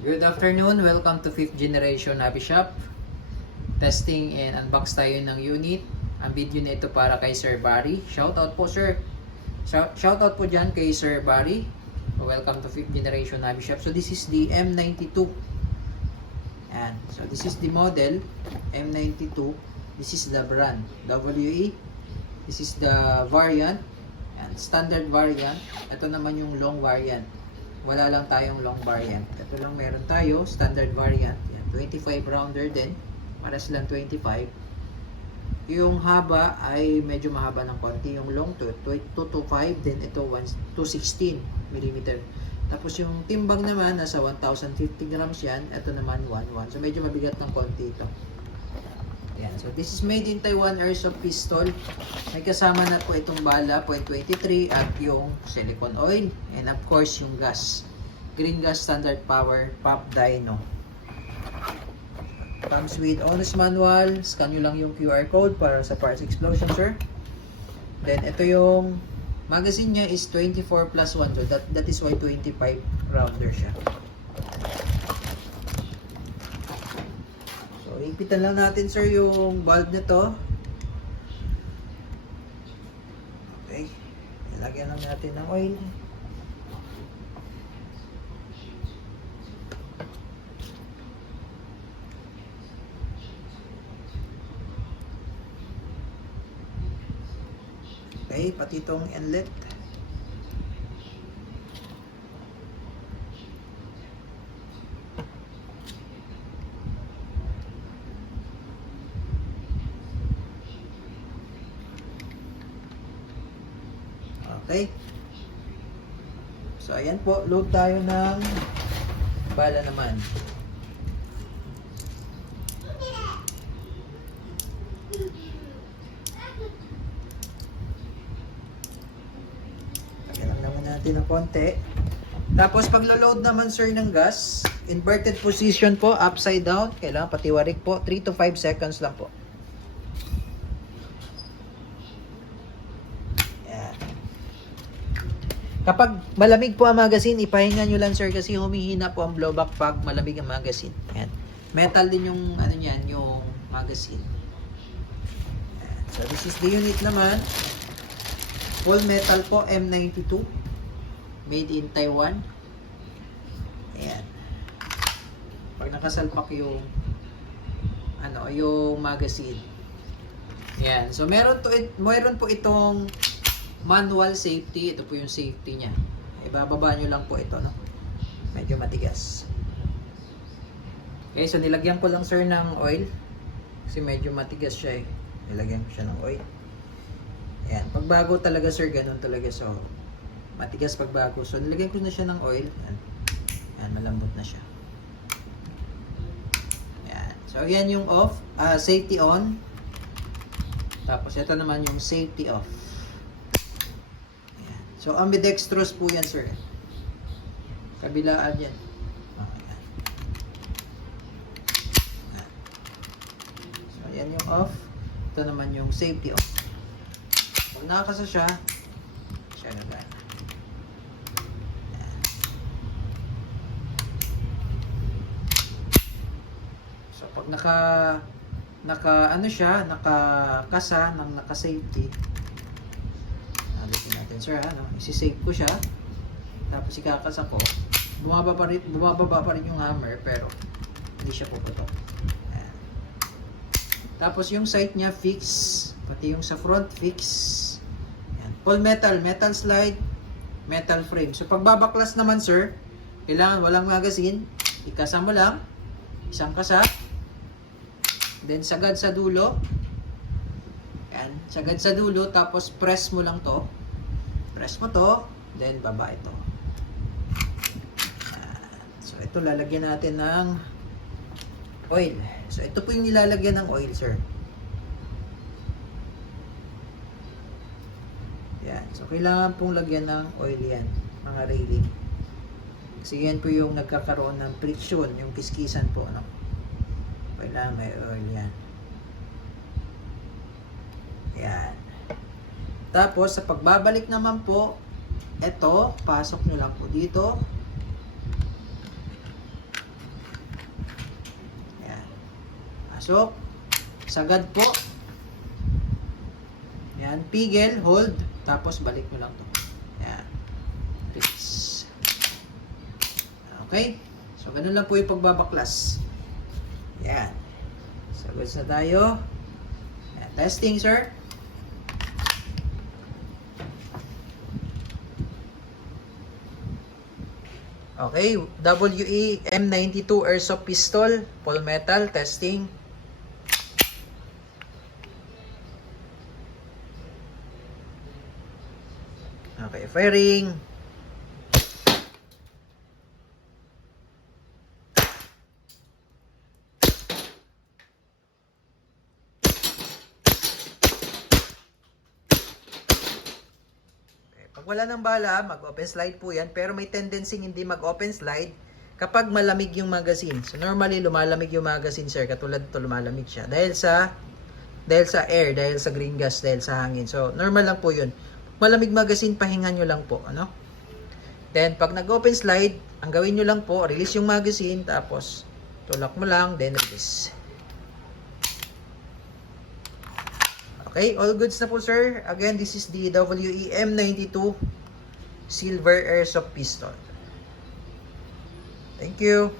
Good afternoon, welcome to 5th generation Hobby Shop. Testing and unbox tayo ng unit. Ang video na ito para kay Sir Barry. Shoutout po sir. Shoutout po dyan kay Sir Barry. Welcome to 5th generation Hobby Shop. So this is the M92. And so this is the model M92. This is the brand WE. This is the variant and standard variant. Ito naman yung long variant. Wala lang tayong long variant. Ito lang meron tayo, standard variant. Yan, 25 rounder din. Para silang 25. Yung haba ay medyo mahaba ng konti. Yung long to 225, then ito 216 mm. Tapos yung timbang naman nasa 1050 grams yan. Ito naman 11. So medyo mabigat ng konti ito. Yan. So this is made in Taiwan Airsoft Pistol. May kasama na po itong bala, .23 at yung silicone oil. And of course yung gas. Green gas standard power pop dyno. Comes with owner's manual. Scan nyo lang yung QR code para sa parts explosion, sir. Then ito yung magazine niya is 24 plus 1. So that is why 25 rounder siya. Ipitan lang natin sir yung bulb nito. Okay. Ilagyan lang natin ng oil. Okay, pati itong inlet. Okay. So, ayan po. Load tayo ng bala naman. Lagyan lang naman natin ng konti. Tapos, pag load naman sir ng gas, inverted position po, upside down. Kailangan patiwarik po. 3 to 5 seconds lang po. Kapag malamig po ang magazine, ipahinga nyo lang sir kasi humihina po ang blowback pag malamig ang magazine. Ayan. Metal din yung ano niyan, yung magazine. Ayan. So this is the unit naman. Full metal po, M92. Made in Taiwan. Ayan. Pag nakasalpak yung yung magazine. Ayan. So meron po itong manual safety. Ito po yung safety niya. Ibababa nyo lang po ito, no? Medyo matigas. Okay, so nilagyan ko lang sir ng oil. Kasi medyo matigas siya eh. Nilagyan ko siya ng oil. Ayan. Pagbago talaga sir, ganun talaga. So, matigas pagbago. So, nilagyan ko na siya ng oil. Ayan. Ayan, malambot na siya. Ayan. So, ayan yung off. Safety on. Tapos, ito naman yung safety off. So, ambidextrous po yan, sir. Kabilaan yan. Okay. So, yan yung off. Ito naman yung safety off. Pag nakakasa siya gagana. So, pag nakakasa ng naka-safety, natin sir, isi-save ko siya, tapos ikakasa ko, bumababa pa rin yung hammer pero hindi siya puputok. Ayan. Tapos yung sight niya fix, pati yung sa front fix. Ayan. Full metal slide, metal frame. So pagbabaklas naman sir, kailangan walang magazine, ikasa mo lang, isang kasa, then sagad sa dulo. Ayan, sagad sa dulo, tapos press mo lang to. Press mo to, then baba ito. So ito lalagyan natin ng oil. So ito po yung nilalagyan ng oil, sir. Yan. So kailangan pong lagyan ng oil yan, mga railing. Kasi yan po yung nagkakaroon ng friction, yung kiskisan po, no? Kailangan may oil yan. Yan. Tapos, sa pagbabalik naman po, ito, pasok nyo lang po dito. Pasok. Sagad po. Yan. Pigel, hold. Tapos balik mo lang to. Yan. Release. Okay. So, ganun lang po yung pagbabaklas. Yan. So, goods na tayo. Yan. Testing, sir. Okay. WE M92 Airsoft Pistol. Full metal. Testing. Okay. Firing. Pag wala ng bala, mag-open slide po yan. Pero may tendency hindi mag-open slide kapag malamig yung magazine. So normally, lumalamig yung magazine, sir. Katulad ito, lumalamig siya. Dahil sa air, dahil sa green gas, dahil sa hangin. So normal lang po yun. Malamig magazine, pahingan nyo lang po. Ano? Then, pag nag-open slide, ang gawin nyo lang po, release yung magazine, tapos tulak mo lang, then release. Okay, all goods na po, sir. Again, this is the WEM92 Silver Airsoft Pistol. Thank you.